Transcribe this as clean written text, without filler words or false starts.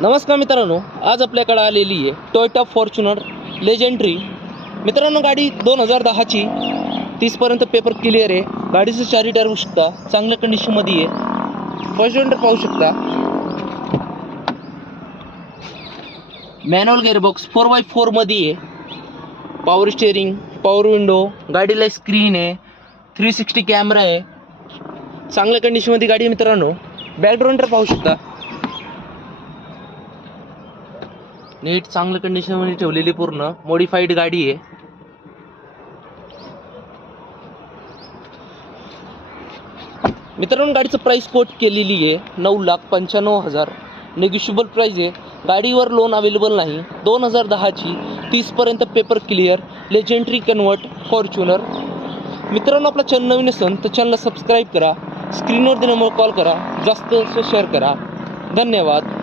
नमस्कार मित्रांनो, आज आपल्याकडे आलेली आहे टोयोटा फॉर्च्युनर लेजेंडरी। मित्रांनो, गाडी 2010ची, 30पर्यंत पेपर क्लिअर आहे। गाडीचं चारी टायर बघू शकता, चांगल्या कंडिशनमध्ये आहे। फर्स्ट ओनर पाहू शकता, मॅन्युअल गिअरबॉक्स 4x4 मध्ये आहे। पॉवर स्टेअरिंग, पॉवर विंडो, गाडीला स्क्रीन आहे, 360 कॅमेरा आहे। चांगल्या कंडिशनमध्ये गाडी आहे मित्रांनो। बॅकग्राऊंडर पाहू शकता, नीट चांगल्या कंडिशनमध्ये ठेवलेली पूर्ण मॉडिफाईड गाडी आहे। मित्रांनो, गाडीचं प्राइस कोट केलेली आहे 9,95,000। नेगोशिएबल प्राइस आहे। गाडीवर लोन अवेलेबल नाही। 2010ची, 30पर्यंत paper clear, legendary convert Fortuner. मित्रांनो, आपला चॅनल नवीन असेल तर चॅनलला सबस्क्राईब करा, स्क्रीनवर दिल्यामुळे कॉल करा, जास्त शेअर करा। धन्यवाद।